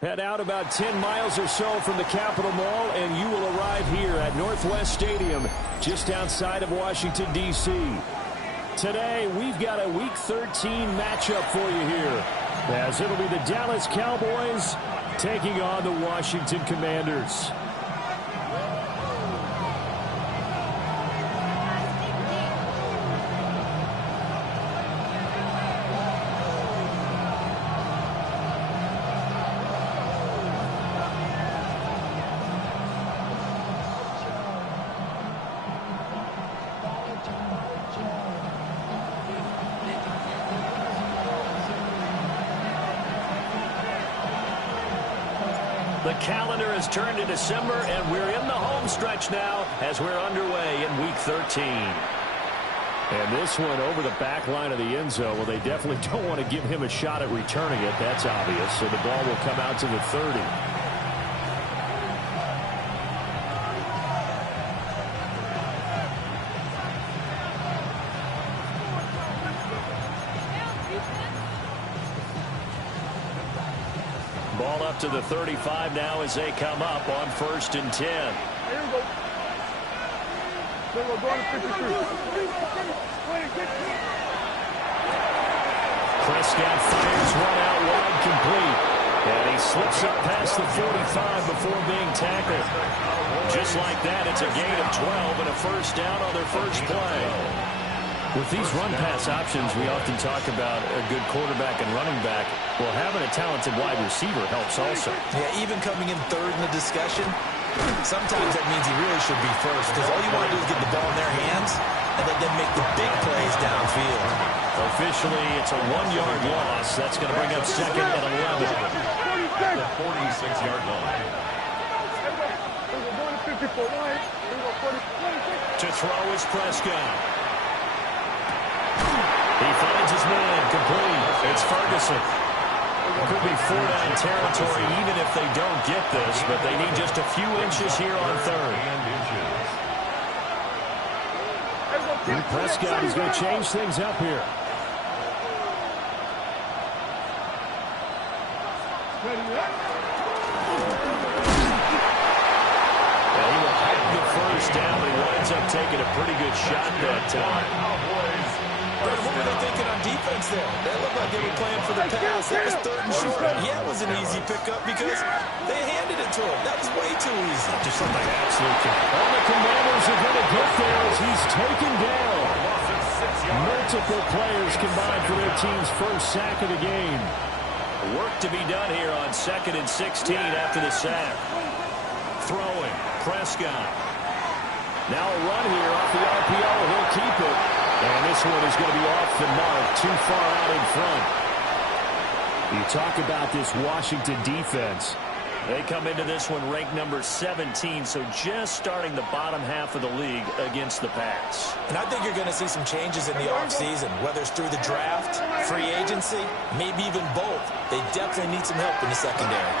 Head out about 10 miles or so from the Capitol Mall, and you will arrive here at Northwest Stadium, just outside of Washington, D.C. Today, we've got a Week 13 matchup for you here, as it'll be the Dallas Cowboys taking on the Washington Commanders. The calendar has turned to December, and we're in the home stretch now as we're underway in Week 13. And this one over the back line of the end zone. Well, they definitely don't want to give him a shot at returning it. That's obvious. So the ball will come out to the 30. Ball up to the 35 now as they come up on 1st and 10. Here we go. We're going to 53. Prescott fires one out wide, complete. And he slips up past the 45 before being tackled. Just like that, it's a gain of 12 and a first down on their first play. With these run-pass options, we often talk about a good quarterback and running back. Well, having a talented wide receiver helps also. Yeah, even coming in third in the discussion, sometimes that means he really should be first, because all you want to do is get the ball in their hands and let them make the big plays downfield. Officially, it's a 1-yard loss. That's going to bring up 2nd and 11. The 46-yard line. To throw is Prescott. He finds his man, complete. It's Ferguson. Could be 4-down territory even if they don't get this, but they need just a few inches here on 3rd. And Prescott is going to change things up here. Well, he will have the first down. He winds up taking a pretty good shot that time. But what were they thinking on defense there? They looked like they were playing for the pass. That was 3rd and short. Yeah, it was an easy pickup because they handed it to him. That was way too easy. Just looked like absolute control. All the Commanders are going to get there as he's taken down. Multiple players combined for their team's first sack of the game. Work to be done here on 2nd and 16 after the sack. Throwing, Prescott. Now a run here off the RPO. He'll keep it. And this one is going to be off the mark, too far out in front. You talk about this Washington defense. They come into this one ranked number 17, so just starting the bottom half of the league against the pass. And I think you're going to see some changes in the offseason, whether it's through the draft, free agency, maybe even both. They definitely need some help in the secondary.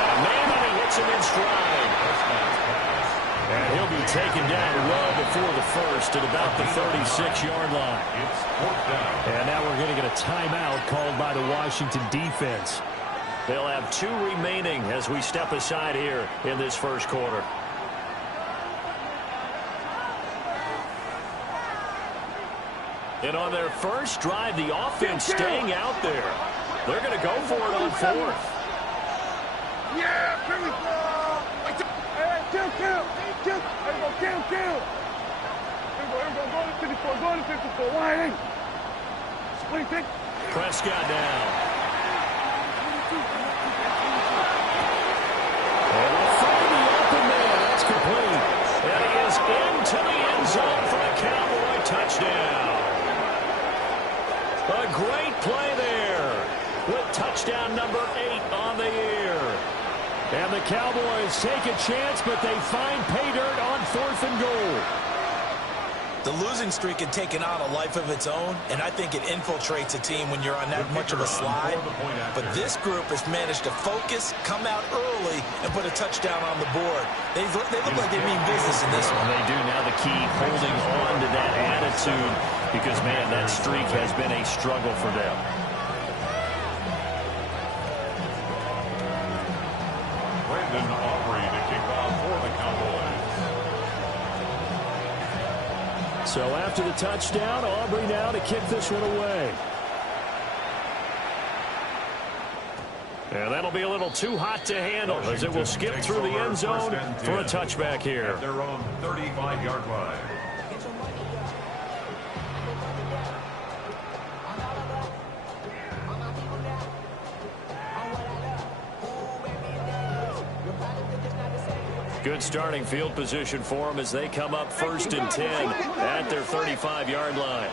Got a man and he hits him in stride. And he'll be taken down well before the first at about the 36-yard line. And now we're going to get a timeout called by the Washington defense. They'll have 2 remaining as we step aside here in this first quarter. And on their first drive, the offense staying out there. They're going to go for it on 4th. Yeah, here we go. Kill. There we go, kill. Here we go, go to 54, wide in. Split it. Prescott down. And they'll find the open man. That's complete. And he is into the end zone for a Cowboy touchdown. A great play there with touchdown number 8 on the year. And the Cowboys take a chance, but they find pay dirt on 4th and goal. The losing streak had taken on a life of its own, and I think it infiltrates a team when you're on that much of a slide. But this group has managed to focus, come out early, and put a touchdown on the board. They look like they mean business in this one. They do. Now the key, holding on to that attitude, because, man, that streak has been a struggle for them. So after the touchdown, Aubrey now to kick this one away. And that'll be a little too hot to handle as it will skip through the end zone for a touchback here. At their own 35-yard line. Good starting field position for them as they come up 1st and 10 at their 35-yard line.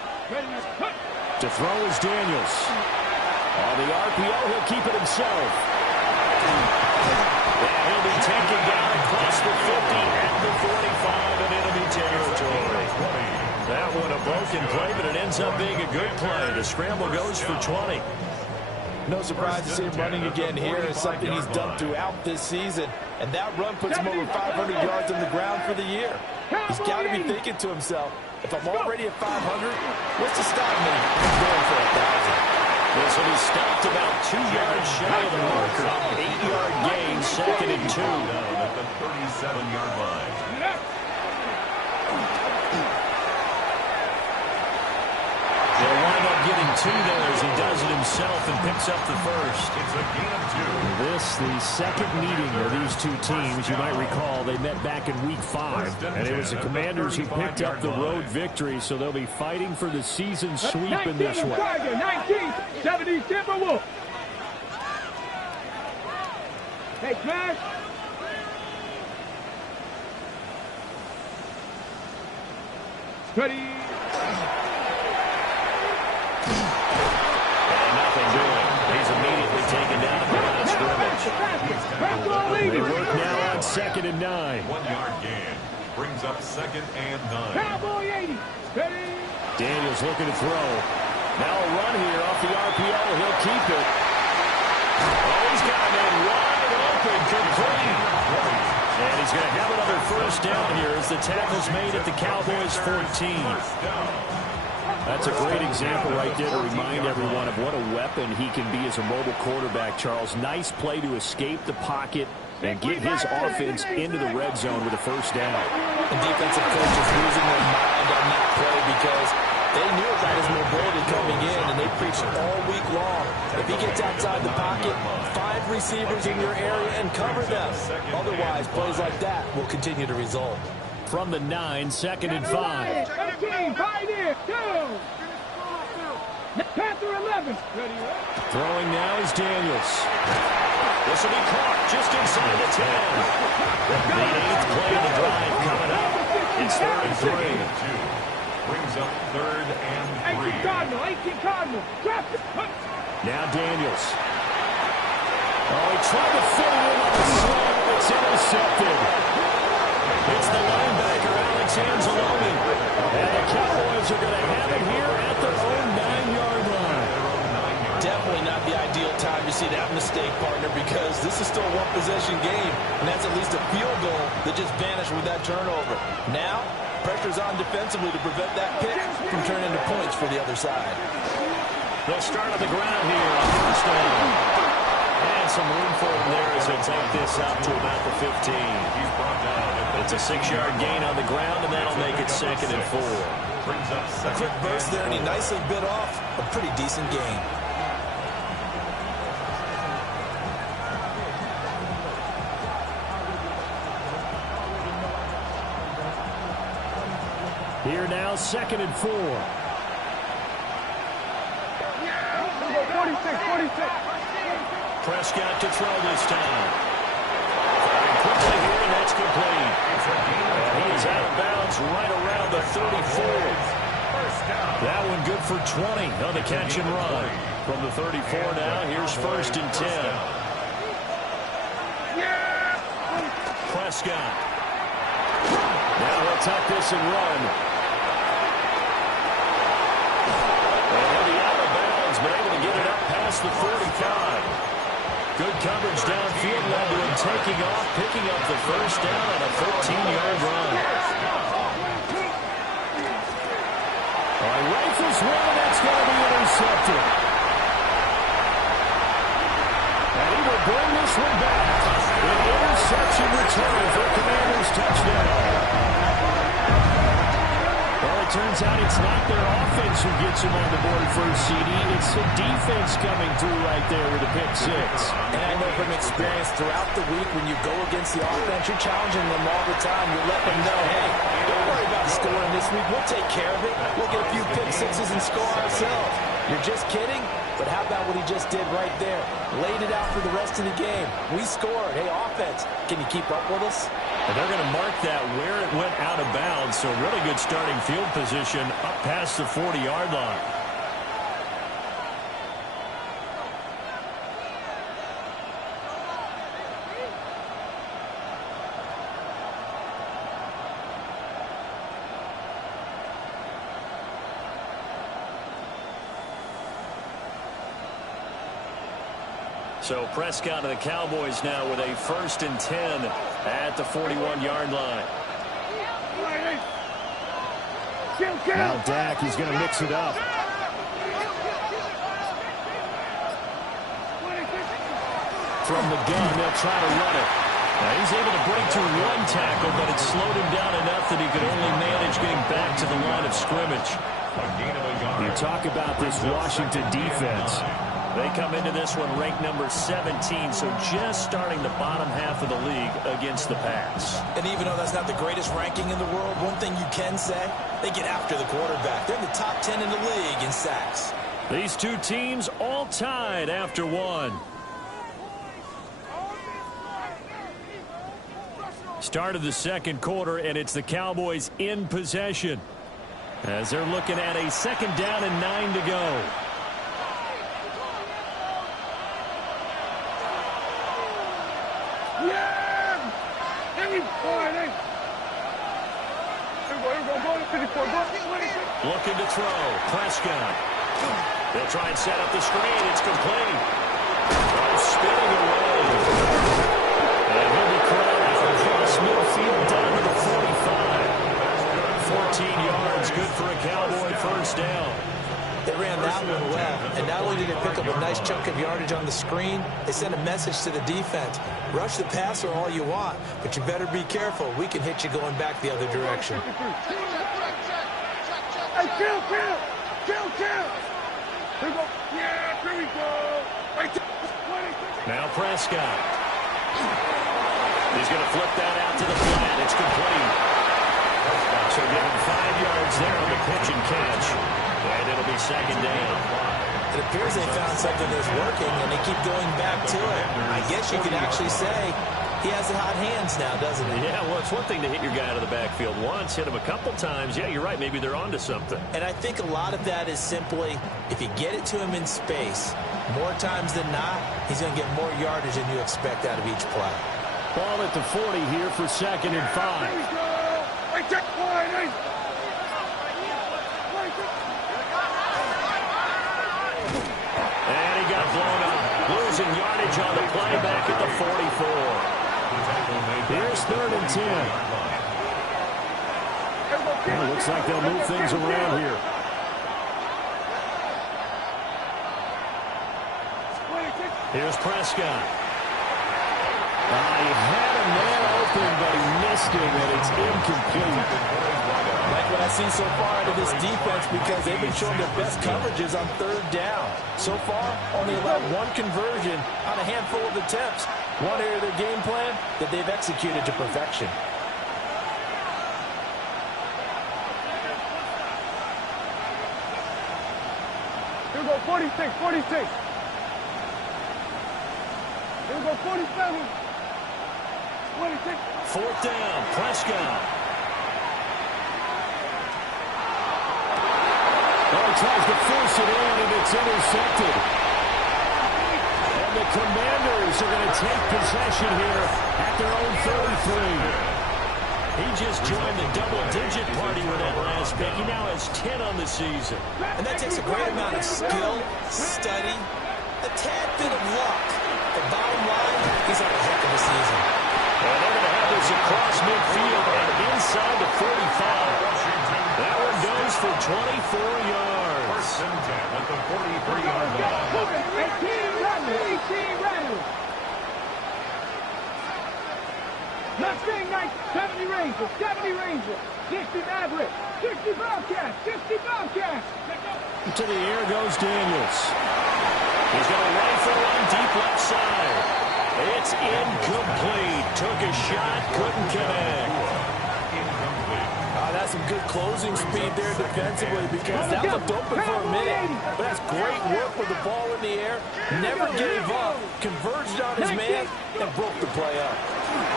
To throw is Daniels. On the RPO, he'll keep it himself. And he'll be taken down across the 50 at the 45 in enemy territory. That one a broken play, but it ends up being a good play. The scramble goes for 20. No surprise to see him running again here. It's something he's done throughout this season. And that run puts him over 500 yards on the ground for the year. He's got to be thinking to himself, if I'm already at 500, what's to stop me from going for 1,000? This will be stopped about 2 yards shy of the marker. 8-yard gain, 2nd and 2. At the 37-yard line. They'll wind up getting 2 there as he does it himself and picks up the first. It's a gain of 2. This, the second meeting of these two teams. You might recall they met back in Week 5, and it was the Commanders who picked up the road victory, so they'll be fighting for the season sweep in this one. 1970 Timberwolves. Hey, Smash. Ready. He's immediately taken down at the line of scrimmage. They work now on 2nd and 9. 1-yard gain. Brings up 2nd and 9. Cowboy 80. Ready. Daniels looking to throw. Now a run here off the RPO. He'll keep it. Oh, he's got a man wide open, complete. And he's going to have another first down here as the tackle's made at the Cowboys' 14. That's a great example right there to remind everyone of what a weapon he can be as a mobile quarterback, Charles. Nice play to escape the pocket and get his offense into the red zone with a first down. The defensive coach is losing their mind on that play because they knew about his mobility coming in, and they preached all week long. If he gets outside the pocket, 5 receivers in your area and cover them. Otherwise, plays like that will continue to result. From the 9, 2nd and 5. 13, Pioneer, go! Panther 11. Ready, Throwing now is Daniels. This will be caught just inside the 10. The 8th play of the drive coming up. It's 3rd and 3. Brings up 3rd and 3. 18 Cardinal, 18 Cardinal. Drop it. Now Daniels. Oh, he tried to fit it in on the slant. It's intercepted. It's the linebacker, Alex Anzalone. And the Cowboys are going to have it here at their own 9-yard line. Definitely not the ideal time to see that mistake, partner, because this is still a one-possession game, and that's at least a field goal that just vanished with that turnover. Now, pressure's on defensively to prevent that pick from turning into points for the other side. They'll start on the ground here on first down. And some room for him there as they take this out to about the 15. He's brought down. It's a 6-yard gain on the ground, and that'll make it 2nd and 4. Brings up A quick burst there, and he nicely bit off a pretty decent gain. Here now, 2nd and 4. 46. Prescott to throw this time. Firing quickly here, and that's complete. And he is out of bounds right around the 34. That one good for 20 on the catch and run. From the 34 now, here's 1st and 10. Prescott. Now he'll tuck this and run. And he'll be out of bounds, but able to get it up past the 45. Good coverage downfield, led to him taking off, picking up the first down on a 13-yard run. Rifles one, that's going to be intercepted. And he will bring this one back. An interception return for Commanders touchdown. Well, it turns out it's not their offense who gets them on the board first, CD. It's the defense coming through right there with a pick six. And I know from experience throughout the week when you go against the offense, you're challenging them all the time. You let them know, hey, don't worry about scoring this week. We'll take care of it. We'll get a few pick sixes and score ourselves. You're just kidding? But how about what he just did right there? Laid it out for the rest of the game. We scored. Hey, offense, can you keep up with us? And they're going to mark that where it went out of bounds, so really good starting field position up past the 40-yard line. So Prescott and the Cowboys now with a 1st and 10 at the 41-yard line. Now Dak, he's going to mix it up. From the gun, they'll try to run it. Now he's able to break through one tackle, but it slowed him down enough that he could only manage getting back to the line of scrimmage. You talk about this Washington defense. They come into this one ranked number 17, so just starting the bottom half of the league against the pass. And even though that's not the greatest ranking in the world, one thing you can say, they get after the quarterback. They're in the top 10 in the league in sacks. These two teams all tied after one. Start of the second quarter, and it's the Cowboys in possession as they're looking at a 2nd down and 9 to go. Looking to throw. Prescott. They'll try and set up the screen. It's complete. Oh, spinning away. And he'll be crowded across midfield down to the 45. 14 yards, good for a Cowboy 1st down. They ran that one well, and not only did they pick up a nice chunk of yardage on the screen, they sent a message to the defense. Rush the passer all you want, but you better be careful. We can hit you going back the other direction. Hey, kill! Here we go. Yeah, here we go. Now Prescott. He's going to flip that out to the flat. It's complete. So give him 5 yards there on the pitch and catch. And it'll be 2nd down. It appears they found something that's working, and they keep going back to it. I guess you could actually say he has the hot hands now, doesn't he? Yeah, well, it's one thing to hit your guy out of the backfield once, hit him a couple times. Yeah, you're right. Maybe they're onto something. And I think a lot of that is simply, if you get it to him in space, more times than not, he's going to get more yardage than you expect out of each play. Ball at the 40 here for 2nd and 5. And he got blown up. Losing yardage on the play back at the 44. Here's 3rd and 10. Well, looks like they'll move things around here. Here's Prescott. He had a man open, but he missed him, and it's incomplete. Like what I've seen so far out of this defense, because they've been showing their best coverages on 3rd down. So far, only allowed one conversion on a handful of attempts. One area of their game plan that they've executed to perfection. Here we go, 46. Here we go, 47. 26. 4th down, Prescott. He tries to force it in, and it's intercepted. And the Commanders are going to take possession here at their own 33. He just joined the double-digit party with that last pick. He now has 10 on the season. And that takes a great amount of skill, study, a tad bit of luck. The bottom line, he's had a heck of a season. And they're going to have this across midfield and inside the 45. That one goes for 24 yards. 1st and 10 at the 43-yard line. 18 Rattler. Not saying nice. 70 Ranger. 60 Maverick. 60 Bobcat. 60 Bobcat. To the air goes Daniels. He's got a rifle on deep left side. It's incomplete. Took a shot, couldn't connect. That's some good closing speed there defensively because that looked open for a minute. But that's great work with the ball in the air. Never gave up. Converged on his man and broke the play up.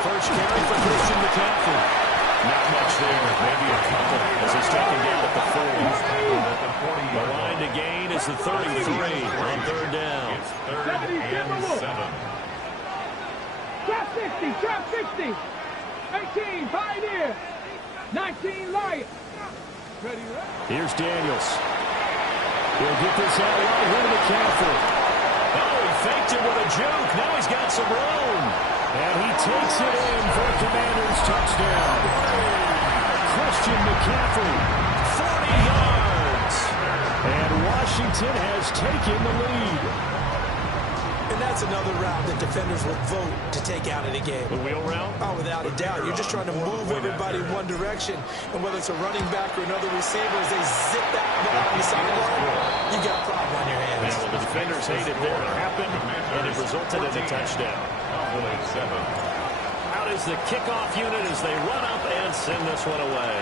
First carry for Christian McCaffrey. Not much there. Maybe a couple as he's taken down at the 40. The line to gain is the 33 on third down. It's 3rd and 7. Trap 60. Trap 60. 18 Pioneer. 19 Lion. Ready, right? Here's Daniels. He'll get this out right here to McCaffrey. Oh, he faked it with a juke. Now he's got some room. And he takes it in for a Commanders touchdown. Christian McCaffrey, 40 yards. And Washington has taken the lead. And that's another route that defenders will vote to take out of the game. The wheel route? Oh, without a doubt. You're just trying to move everybody in one direction. And whether it's a running back or another receiver, as they zip that ball on the sideline, you got a problem on your hands. Yeah, well, the defenders hated there. It happened, and it resulted in a touchdown. Out is the kickoff unit as they run up and send this one away.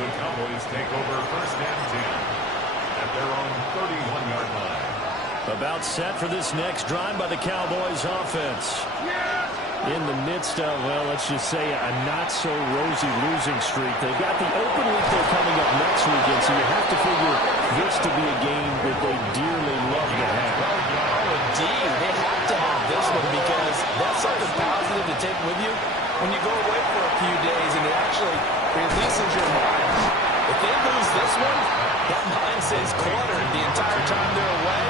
The Cowboys take over 1st and 10 at their own 31-yard line. About set for this next drive by the Cowboys offense. In the midst of, well, let's just say a not-so-rosy losing streak. They've got the open week they're coming up next weekend, so you have to figure this to be a game that they dearly love to have. Oh, indeed. They have to have this one because that's something positive to take with you when you go away for a few days, and it actually releases your mind. If they lose this one, that mind stays cluttered the entire time they're away.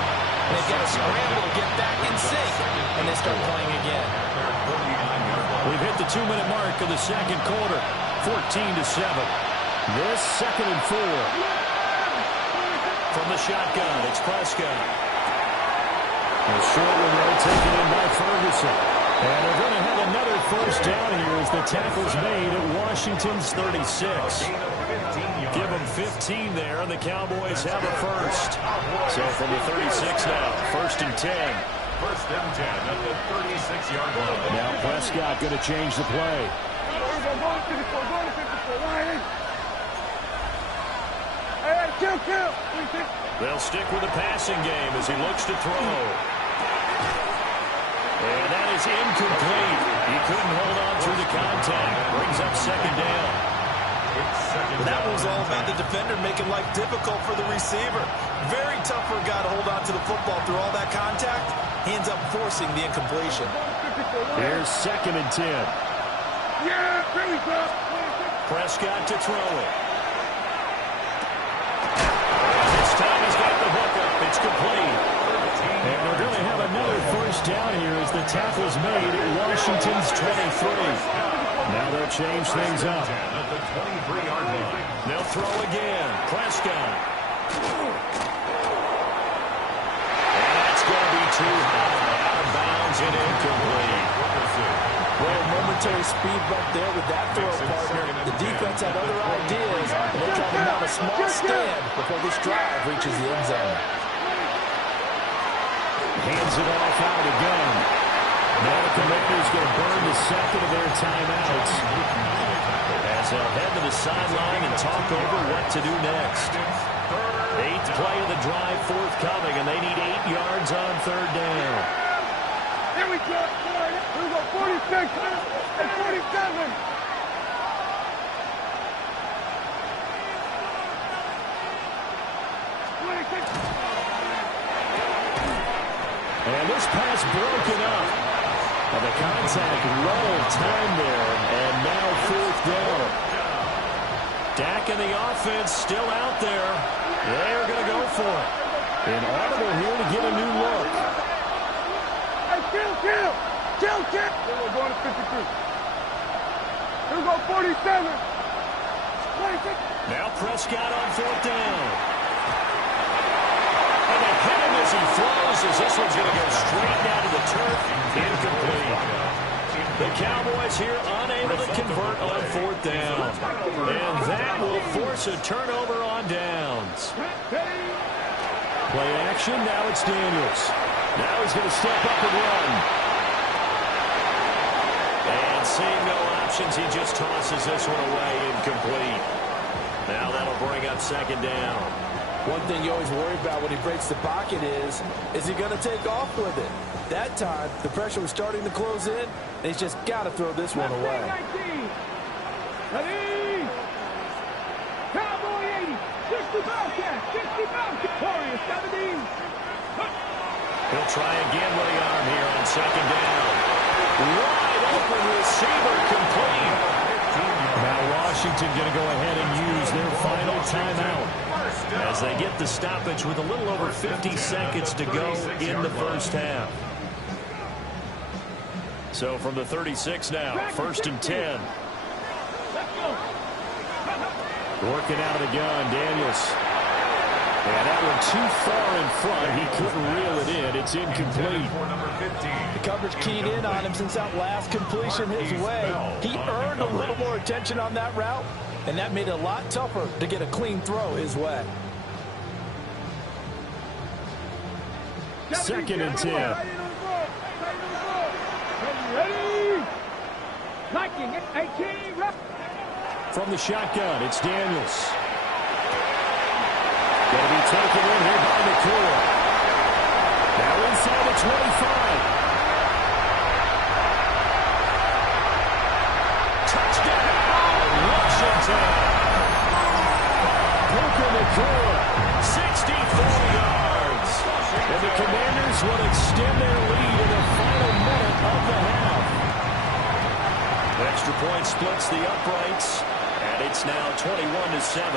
And they've got to scramble to get back in sync, and they start playing again. We've hit the 2-minute mark of the second quarter, 14-7. This 2nd and 4. From the shotgun, it's Prescott. A short one there taken in by Ferguson. And they're going to have another first down here as the tackle's made at Washington's 36. Give them 15 there, and the Cowboys have a first. So from the 36 now, 1st and 10. 1st and 10 at the 36-yard line. Now Prescott going to change the play. They'll stick with the passing game as he looks to throw. And that is incomplete. He couldn't hold on through the contact. Brings up 2nd down. That was all about the defender making life difficult for the receiver. Very tough for a guy to hold on to the football through all that contact. He ends up forcing the incompletion. Here's 2nd and 10. Yeah, here we go. Prescott to throw it. This time he's got the hook up. It's complete. And they're going to have another first down here as the tackle's made at Washington's 23. Now they'll change things up. At the 23-yard line. They'll throw again. Prescott. And that's going to be too high. Out of bounds and incomplete. Well, momentary speed bump there with that throw, partner. The defense had other ideas, and they tried to mount a small stand before this drive reaches the end zone. Hands it off out again. Now the Commanders going to burn the 2nd of their timeouts. As they'll head to the sideline and talk over what to do next. 8th play of the drive forthcoming, and they need 8 yards on 3rd down. Here we go. Here we go. 46 and 47. And this pass broken up. And the contact right on time there. And now 4th down. Dak and the offense still out there. They're going to go for it. An audible here to get a new look. Hey, kill. Here we're going to 53. Here we go, 47. 26. Now Prescott on 4th down. And they hit him as as he throws, as this one's going to go straight down to the turf. Incomplete. The Cowboys here unable to convert on fourth down. And that will force a turnover on downs. Play action, now it's Daniels. Now he's going to step up and run. And seeing no options, he just tosses this one away, incomplete. Now that'll bring up second down. One thing you always worry about when he breaks the pocket is he going to take off with it? That time, the pressure was starting to close in, and he's just got to throw this one away. Ready? Cowboy 80, 60 Bobcat, 60 Bobcat, Warriors 70. He'll try again with the arm here on second down. Wide open receiver, complete. Now Washington going to go ahead and use their final timeout as they get the stoppage with a little over 50 seconds to go in the first half. So from the 36 now, 1st and 10. Working out of the gun, Daniels. And that one too far in front. He couldn't reel it in. It's incomplete. The coverage keyed in on him since that last completion his way. He earned a little more attention on that route, and that made it a lot tougher to get a clean throw his way. 2nd and 10. Ready? Liking it, 18, rep. From the shotgun, it's Daniels. Going to be taken in here by McCoy. Now inside the 25. Touchdown, Washington. Puka McCoy, 64 yards. And the Commanders will extend their lead in the final minute of the half. Extra point splits the uprights, and it's now 21-7.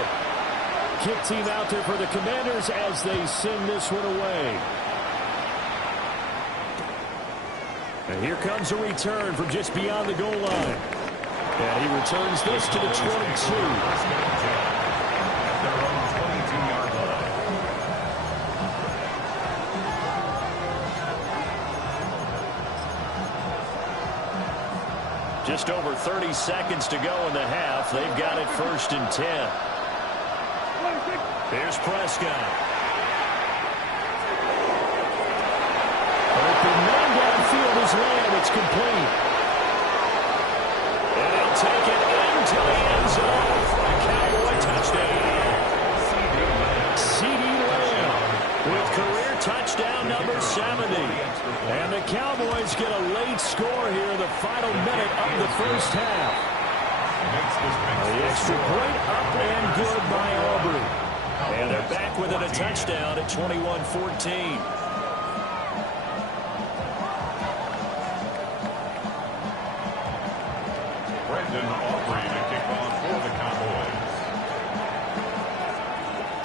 Kick team out there for the Commanders as they send this one away. And here comes a return from just beyond the goal line. And he returns this to the 22. Just over 30 seconds to go in the half. They've got it 1st and 10. Here's Prescott. Open man downfield is Lamb. It's complete. And he'll take it into the end zone for a Cowboy touchdown. C.D. Lamb With career touchdown number 70. and the Cowboys get a late score here in the final minute of the first half. The extra point up and good by Aubrey. And they're back within a touchdown at 21-14. Brendan Aubrey to kick off for the Cowboys.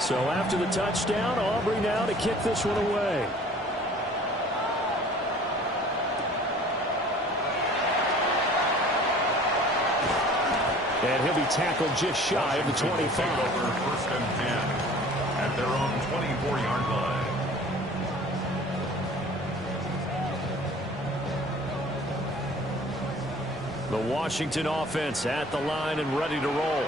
So after the touchdown, Aubrey now to kick this one away. And he'll be tackled just shy of the 25. 1st and 10 at their own 24-yard line. The Washington offense at the line and ready to roll.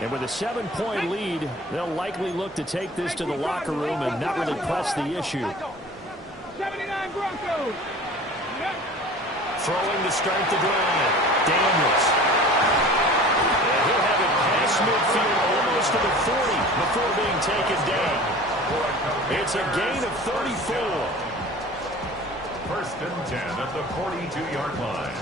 And with a 7-point lead, they'll likely look to take this to the locker room and not really press the issue. 79 Broncos. Throwing to start the drive. Daniels. And he'll have it past midfield almost to the 40 before being taken down. It's a gain of 34. 1st and 10 at the 42-yard line.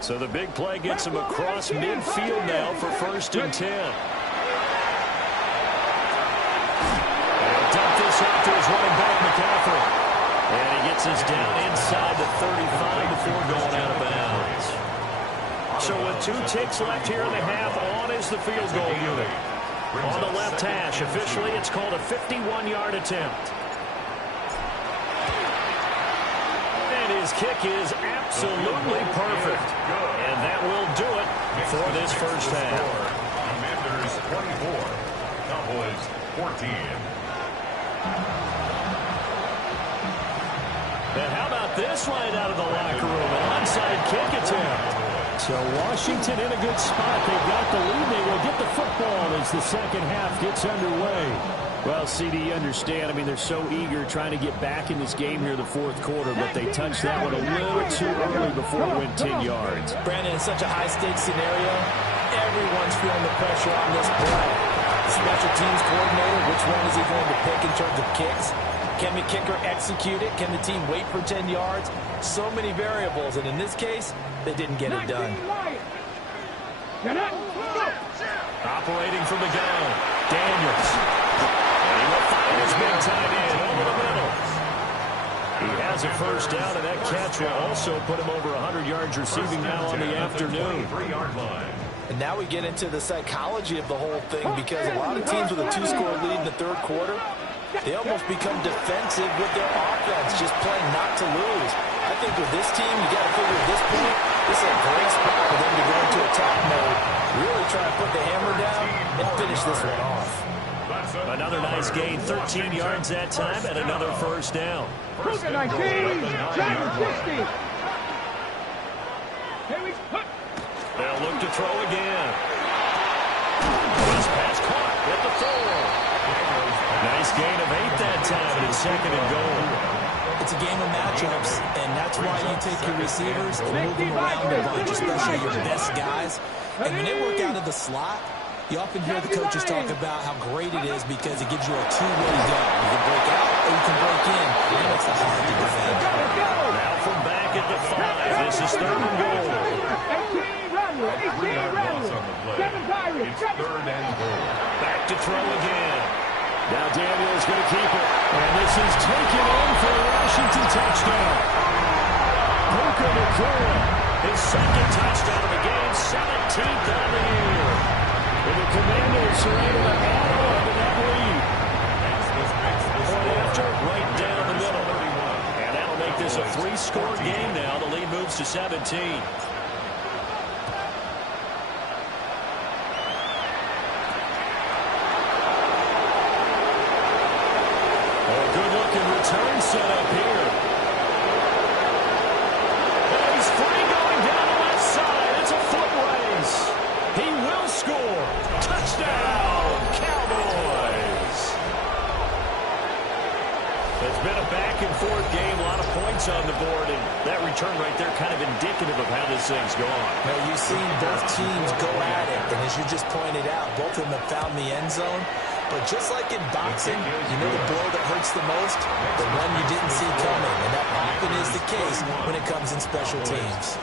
So the big play gets him across midfield now for 1st and 10. He'll dump this off to his running back, McCaffrey. And he gets us down inside the 35 before going out of bounds. So with 2 ticks left here in the half, on is the field goal unit. On the left hash, officially it's called a 51-yard attempt. And his his kick is absolutely perfect. And that will do it for this first half. Commanders 24, Cowboys 14. And how about this right out of the locker room? An onside kick attempt. So Washington in a good spot. They've got the lead. They will get the football as the second half gets underway. Well, CD, you understand. I mean, they're so eager trying to get back in this game here in the fourth quarter, but they touched that one a little too early before it went 10 yards. Brandon, in such a high-stakes scenario, everyone's feeling the pressure on this play. The special teams coordinator, which one is he going to pick in terms of kicks? Can the kicker execute it? Can the team wait for 10 yards? So many variables, and in this case, they didn't get it done. Operating from the gun, Daniels. And he will find his big tight end over the middle. He has a first down, and that catch will also put him over 100 yards receiving now on the afternoon. And now we get into the psychology of the whole thing, because a lot of teams with a two-score lead in the third quarter, they almost become defensive with their offense, just playing not to lose. I think with this team, you got to figure at this point, this is a great spot for them to go into attack mode, really try to put the hammer down and finish this one off. Another nice gain, 13 yards that time, and another first down. Look at 19, 60. They'll look to throw again. This pass caught at the 4. Nice gain of 8 that time, and it's second and goal. It's a game of matchups, and that's why you take your receivers and move them around a bunch, especially your best guys. And when they work out of the slot, you often hear the coaches talk about how great it is because it gives you a two-way go. You can break out or you can break in, and it makes it hard to defend. Now from back at the 5, this is third and goal. 3-yard loss on the play. It's third and goal. Back to throw again. Now Daniels going to keep it. And this is taken in for a Washington touchdown. Puka Nacua, his second touchdown of the game, 17th on the year. And the Commanders are able to add on to that lead. Point after, right down the middle. And that'll make this a 3-score game now. The lead moves to 17. Return set up here. And he's free going down the left side. It's a foot race. He will score. Touchdown, Cowboys. It's been a back-and-forth game. A lot of points on the board. And that return right there kind of indicative of how this thing's gone. Now, you've seen both teams go at it. And as you just pointed out, both of them have found the end zone. But just like in boxing, you know the blow that hurts the most? The one you didn't see coming. And that often is the case when it comes in special teams.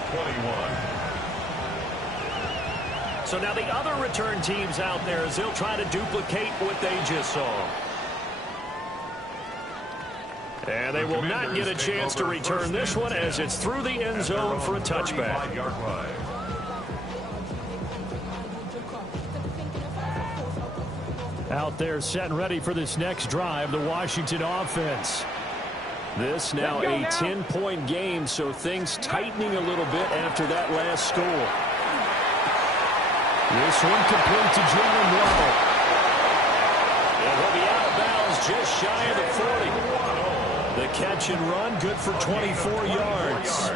So now the other return teams out there as they'll try to duplicate what they just saw. And they will not get a chance to return this one as it's through the end zone for a touchback. Out there set and ready for this next drive, the Washington offense. This now a 10-point game, so things tightening a little bit after that last score. This one complete to Jalen Waddle. And he'll be out of bounds just shy of the 40. The catch and run, good for 24 yards.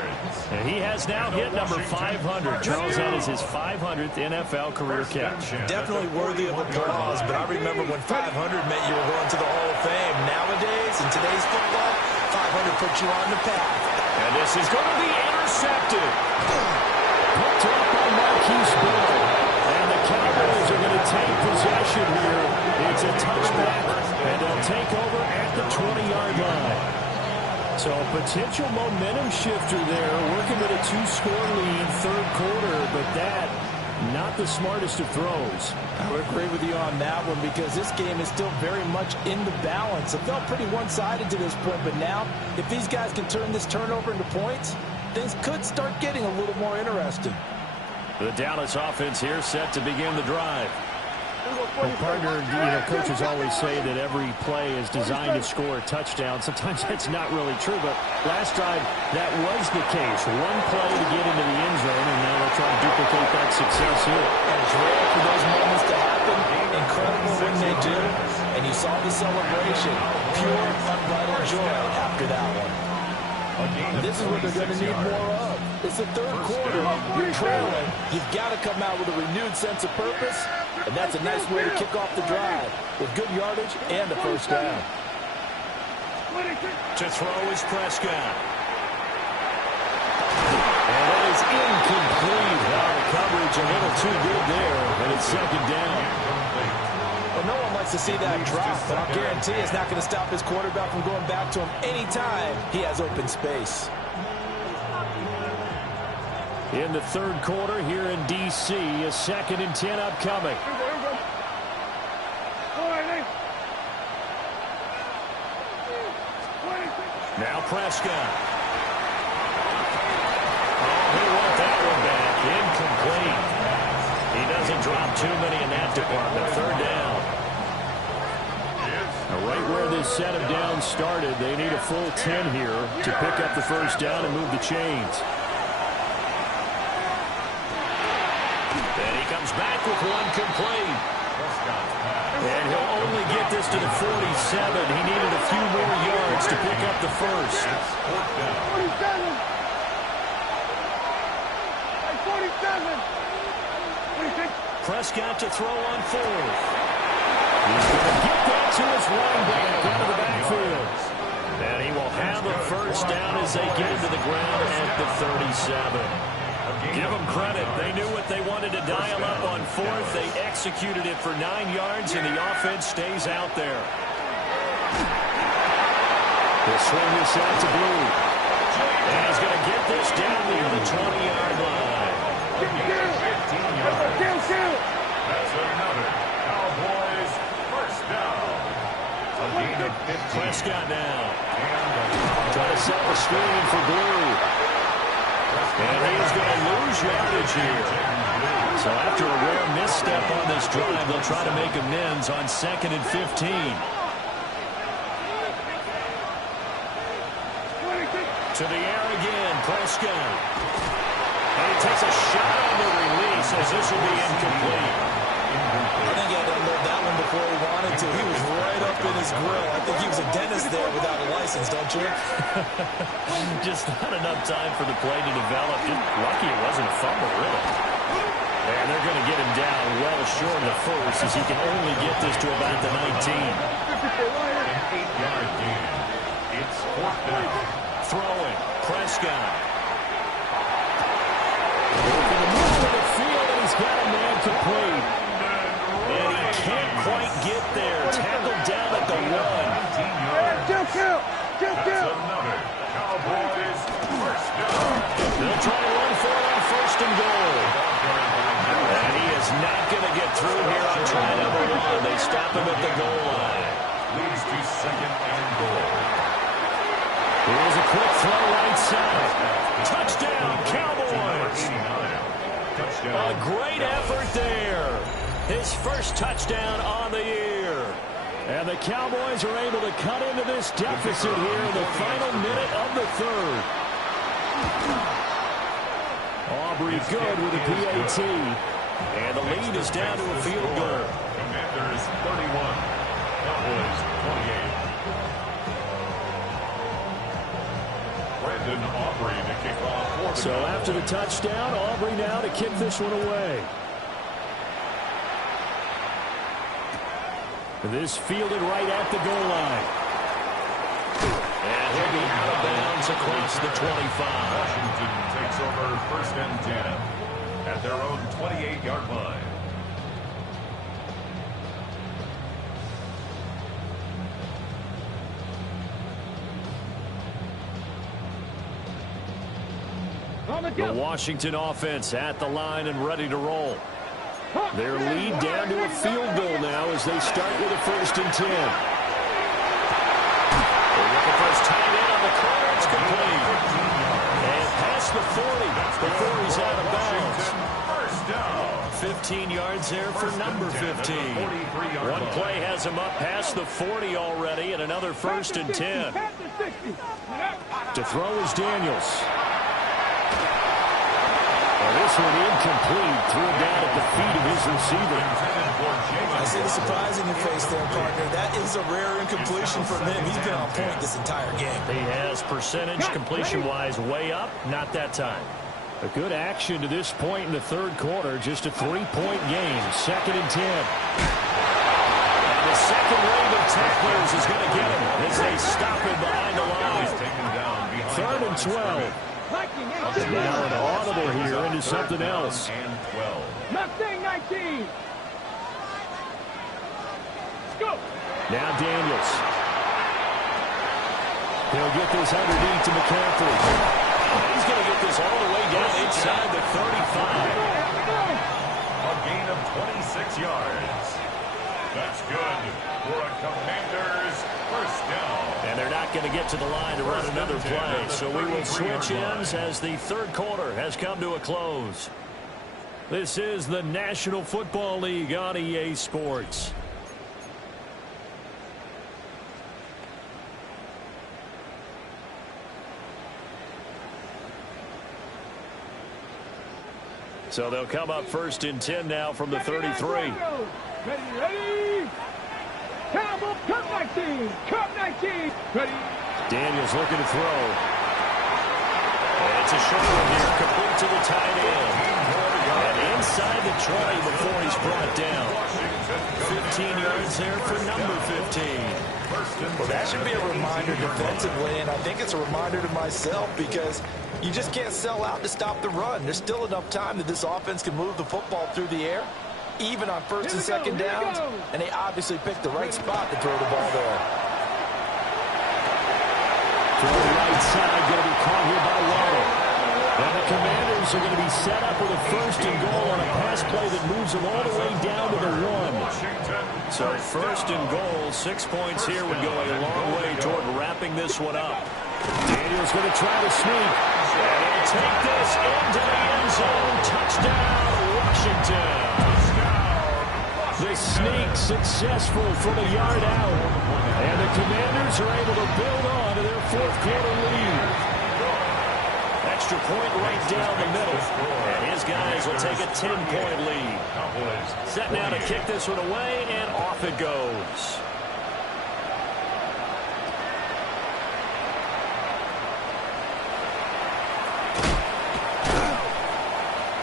And he has now hit number 500. Charles, that is his 500th NFL career catch. Definitely worthy of applause, but I remember when 500 meant you were going to the Hall of Fame. Nowadays, in today's football, 500 puts you on the path. And this is going to be intercepted. Picked up by Marquise Bill. And the Cowboys are going to take possession here. It's a touchback, and they'll take over at the 20-yard line. So a potential momentum shifter there, working with a 2-score lead, third quarter, but that, not the smartest of throws. I would agree with you on that one because this game is still very much in the balance. It felt pretty one-sided to this point, but now, if these guys can turn this turnover into points, things could start getting a little more interesting. The Dallas offense here set to begin the drive. Well, partner, coaches always say that every play is designed to score a touchdown. Sometimes that's not really true, but last drive, that was the case. One play to get into the end zone, and now they'll try to duplicate that success here. And it's rare for those moments to happen. Incredible when they do. And you saw the celebration. Pure, unbridled joy after that one. This is what they're going to need more of. It's the third quarter. You're trailing. You've got to come out with a renewed sense of purpose. And that's a nice way to kick off the drive with good yardage and a first down. To throw is Prescott. And that is incomplete. The coverage a little too good there, and it's second down. Well, no one likes to see that drop, but I'll guarantee it's not going to stop his quarterback from going back to him anytime he has open space. In the third quarter here in D.C., a 2nd and 10 upcoming. Now Prescott. Oh, he want that one back. Incomplete. He doesn't drop too many in that department. Third down. Now, right where this set of downs started, they need a full 10 here to pick up the first down and move the chains. And he comes back with one complete. And he'll only get this to the 47. He needed a few more yards to pick up the first. 47. Prescott to throw on fourth. He's going to get that to his running back out of the backfield. And he will have a first down as they get to the ground at the 37. Give them credit. They knew what they wanted to dial up on fourth. They executed it for 9 yards, and the offense stays out there. They'll swing this out to Blue. And he's going to get this down near the 20-yard line. That's another Cowboys first down. A gain of 15. Prescott now. Trying to set the screen for Blue. And he's going to lose yardage here. So after a rare misstep on this drive, they'll try to make amends on 2nd and 15. To the air again, Prescott. And he takes a shot on the release as this will be incomplete. I think he had to unload that one before he wanted to. He was right up in his grill. I think he was a dentist there without a license, don't you? Just not enough time for the play to develop. Just lucky it wasn't a fumble, really. And they're going to get him down well short of the first as he can only get this to about the 19. An 8-yard gain. It's fourth down. Throwing, Prescott. Looking to move to the field, and he's got a man complete. And he can't quite get there. Tackled down at the 1. That's another Cowboys first down. They'll try to run for it on first and goal. And he is not going to get through here on try number 1. They stop him at the goal line. Leads to second and goal. Here's a quick throw right side. Touchdown, Cowboys. 89. Touchdown. A great effort there. His first touchdown on the year. And the Cowboys are able to cut into this deficit here in the final minute of the third. Aubrey good with a PAT. And the lead is down to a field goal. Commanders 31. Cowboys 28. Brandon Aubrey to kick off for the So after the touchdown, Aubrey now to kick this one away. This fielded right at the goal line. And he'll be out of bounds across the 25. Washington takes over first and 10 at their own 28-yard line. The Washington offense at the line and ready to roll. Their lead down to a field goal now as they start with a first and 10. They're looking for his tight end on the corner. It's complete. And past the 40 before he's out of bounds. First down. 15 yards there for number 15. One play has him up past the 40 already, and another 1st and 10. To throw is Daniels. This one incomplete. Threw it down at the feet of his receiver. I see the surprise in your face there, partner. That is a rare incompletion from him. He's been on point this entire game. He has percentage completion-wise way up. Not that time. A good action to this point in the 3rd quarter. Just a 3-point game. 2nd and 10. And the second wave of tacklers is going to get him as they stop him behind the line. 3rd and 12. Now an audible here into something else. Mustang 19. Let's go. Now Daniels. He'll get this underneath to McCaffrey. He's going to get this all the way down inside the 35. A gain of 26 yards. That's good for a Commanders first down. And they're not going to get to the line to run another play. So we will switch ends as the 3rd quarter has come to a close. This is the National Football League on EA Sports. So they'll come up 1st and 10 now from the 33. Ready. Cowboy, Cup 19. Cup 19. Ready. Daniels looking to throw. And it's a short one here, complete to the tight end. And inside the 20 before he's brought down. 15 yards there for number 15. Well, that should be a reminder defensively, and I think it's a reminder to myself because you just can't sell out to stop the run. There's still enough time that this offense can move the football through the air, even on 1st and 2nd downs, and they obviously picked the right spot to throw the ball there. From the right side, going to be caught here by Waddle. And the Commanders are going to be set up with a 1st and goal on a pass play that moves them all the way down to the 1. So 1st and goal, 6 points here would go a long way toward wrapping this one up. Daniels going to try to sneak. And he'll take this into the end zone. Touchdown, Washington. The sneak successful from a yard out. And the Commanders are able to build on to their 4th quarter lead. Extra point right down the middle. And his guys will take a 10-point lead. Set now to kick this one away, and off it goes.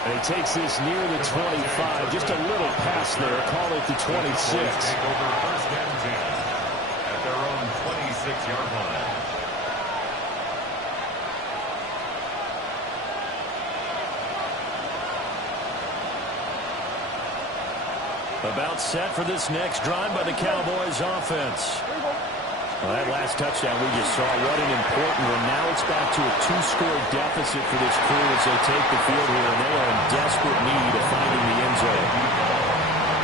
And he takes this near the 25. Just a little pass there. Call it the 26. Over 1st and 10 at their own 26-yard line. About set for this next drive by the Cowboys offense. Well, that last touchdown we just saw, what an important one. Now it's back to a 2-score deficit for this crew as they take the field here, and they are in desperate need of finding the end zone.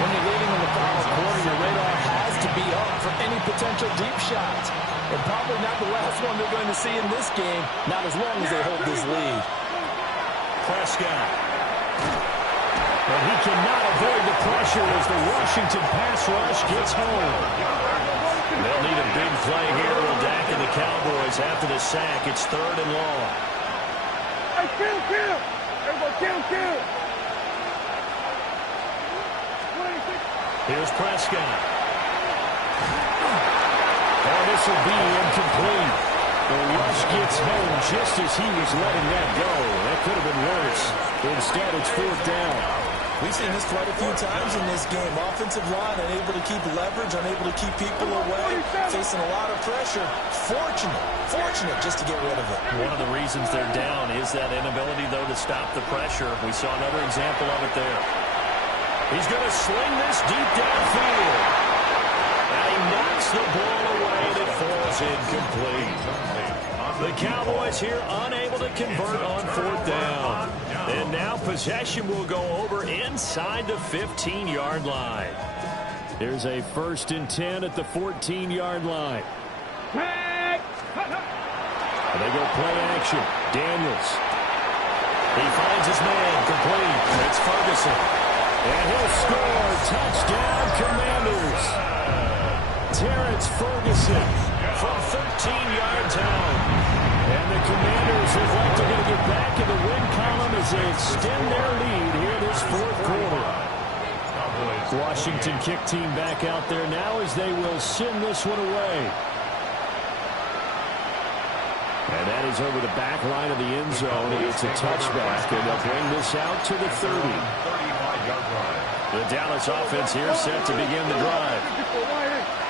When you're leading in the final quarter, your radar has to be up for any potential deep shots. And probably not the last one they're going to see in this game, not as long as they hold this lead. Prescott. And he cannot avoid the pressure as the Washington pass rush gets home. They'll need a big play here. Will Dak and the Cowboys after the sack. It's 3rd and long. Hey, kill. Everybody kill. Here's Prescott. And this will be incomplete. The rush gets home just as he was letting that go. That could have been worse. Instead, it's 4th down. We've seen this quite a few times in this game. Offensive line unable to keep leverage, unable to keep people away, facing a lot of pressure. Fortunate just to get rid of it. One of the reasons they're down is that inability, though, to stop the pressure. We saw another example of it there. He's going to sling this deep downfield. And he knocks the ball away and it falls incomplete. The Cowboys here unable to convert on 4th down. And now possession will go over inside the 15-yard line. There's a 1st and 10 at the 14-yard line. And they go play action. Daniels. He finds his man complete. It's Ferguson. And he'll score. Touchdown, Commanders. Terrence Ferguson from 13 yards out. And the Commanders look like they're going to get back in the win column as they extend their lead here this fourth quarter. Washington kick team back out there now as they will send this one away. And that is over the back line of the end zone. It's a touchback, and they'll bring this out to the 30. The Dallas offense here set to begin the drive.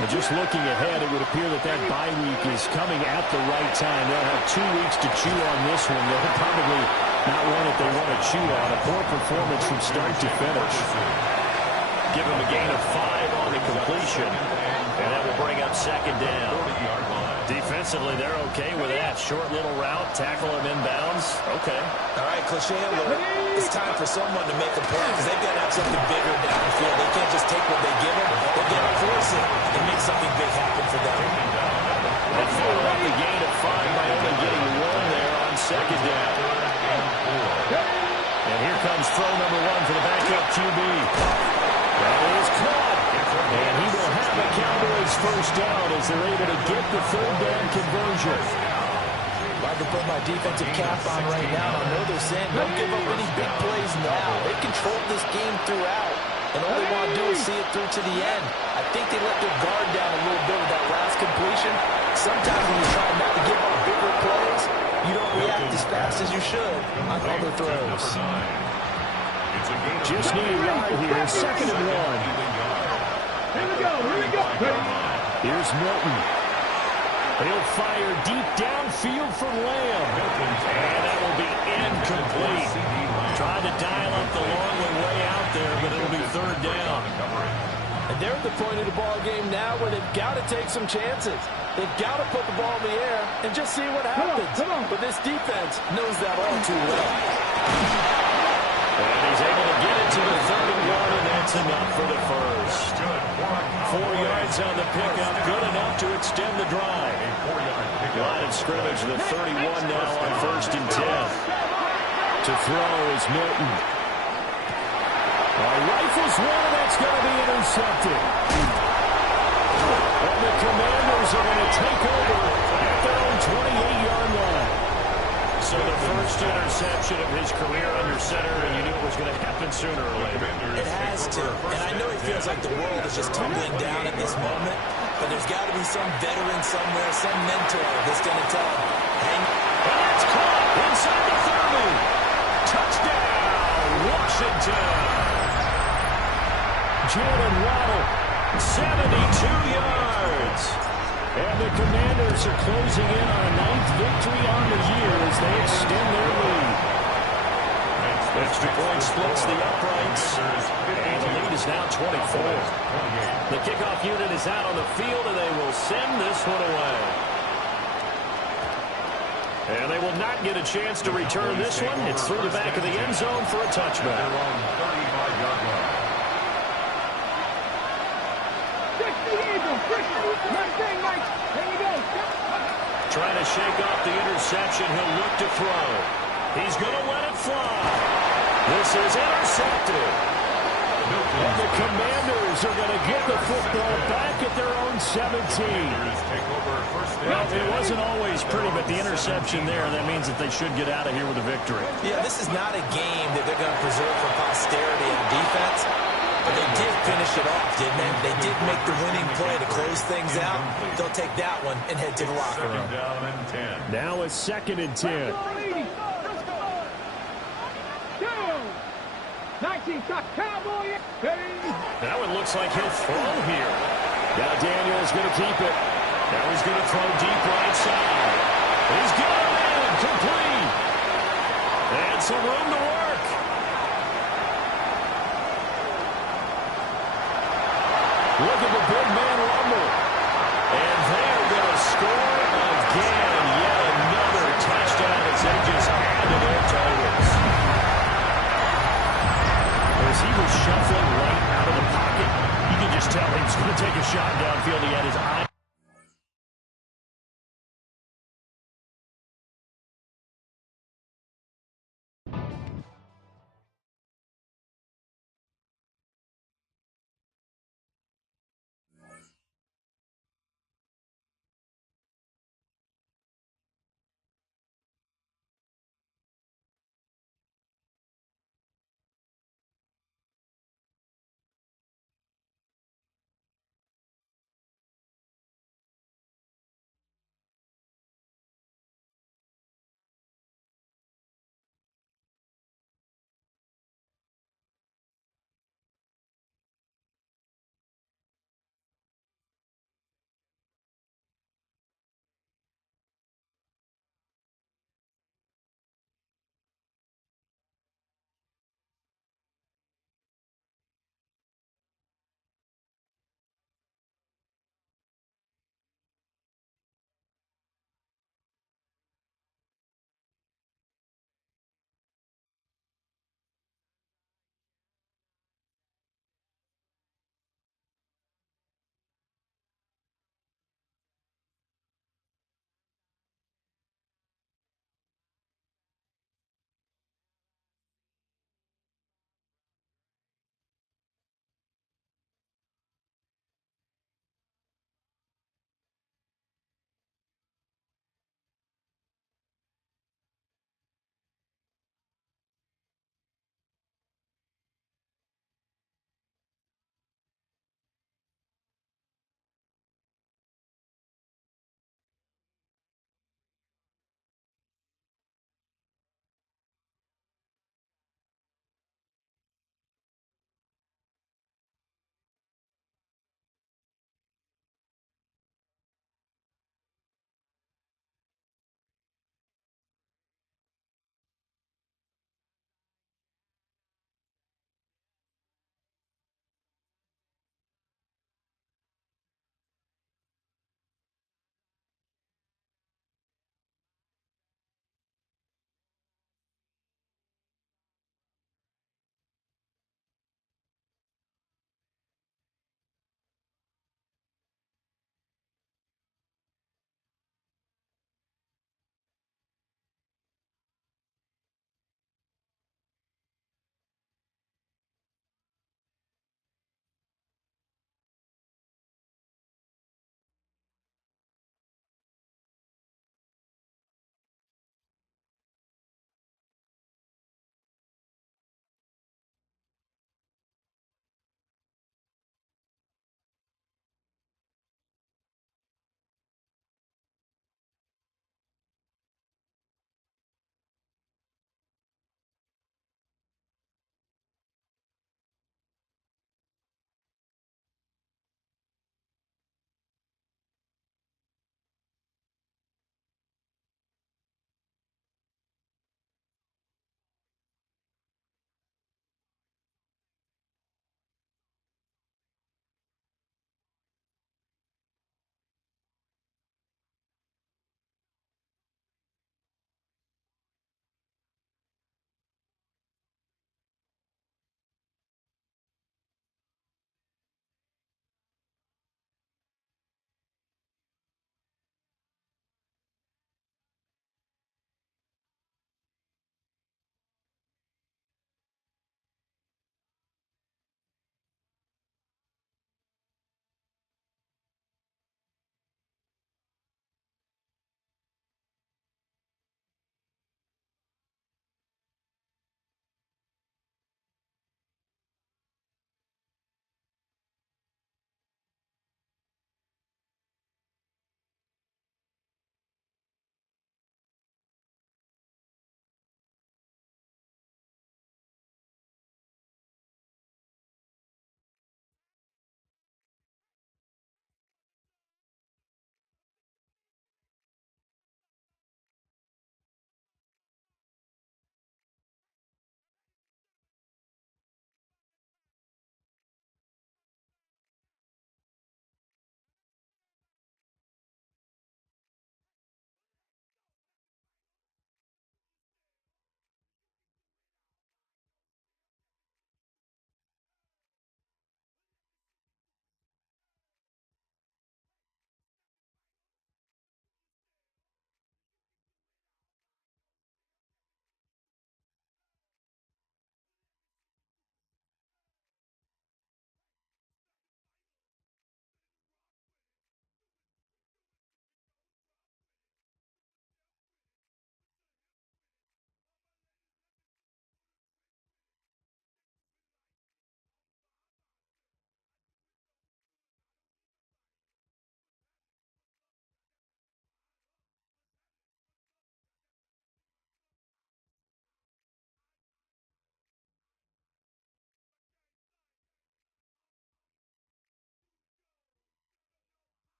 And just looking ahead, it would appear that that bye week is coming at the right time. They'll have 2 weeks to chew on this one. They'll probably not one that they want to chew on. A poor performance from start to finish. Give him a gain of 5 on the completion. And that will bring up second down. Defensively, they're okay with that. Short little route, tackle him inbounds. Okay. All right, cliche alert. It's time for someone to make a play because they've got to have something bigger down the field. They can't just take what they give them. They've got to force it and make something big happen for them. They followed up the gain of 5 by only getting 1 there on second down. And here comes throw number 1 for the backup QB. That is caught. And he will have a Cowboys first down as they're able to get the third down conversion. Like to put my defensive cap on right now. I know they're saying don't give up any big plays now. They controlled this game throughout. And all they want to do is see it through to the end. I think they let their guard down a little bit with that last completion. Sometimes when you're trying not to give up bigger plays, you don't react as fast as you should on other throws. Just need a yard here. Second and 1. Here we go. Here's Milton. He'll fire deep downfield for Lamb. And that will be incomplete. Tried to dial up the long way out there, but it'll be third down. And they're at the point of the ball game now where they've got to take some chances. They've got to put the ball in the air and just see what happens. But this defense knows that all too well. And he's able to get it to the 31, and that's enough for the first. 4 yards on the pickup, good enough to extend the drive. Line of scrimmage, the 31 now on first and 10. To throw is Milton. Rifles one, and that's going to be intercepted. And the Commanders are going to take over at their own 28-yard line. So the first interception of his career under center, and you knew it was going to happen sooner or later. It has to. And I know it feels like the world is just tumbling down at this moment, but there's got to be some veteran somewhere, some mentor that's going to tell him, hang. And it's caught inside the 30. Touchdown, Washington. Jalen Waddle, 72 yards. And the Commanders are closing in on a 9th victory on the year as they extend their lead. Extra point splits the uprights, and the lead is now 24. The kickoff unit is out on the field, and they will send this one away. And they will not get a chance to return this one. It's through the back of the end zone for a touchback. Trying to shake off the interception. He'll look to throw. He's going to let it fly. This is intercepted. And the Commanders are going to get the football back at their own 17. Well, it wasn't always pretty, but the interception there, that means that they should get out of here with a victory. Yeah, this is not a game that they're going to preserve for posterity on defense. But they did finish it off, didn't they? They did make the winning play to close things out. They'll take that one and head to the locker room. Now a second and 10. 19 Cowboy. Now it looks like he'll throw here. Now Daniel's going to keep it. Now he's going to throw deep right side. He's got it in, complete. And some room to work. Look at the big man rumble. And they're going to score again. Yet another touchdown as they just add to their totals. As he was shuffling right out of the pocket, you can just tell he was going to take a shot downfield. He had his eye.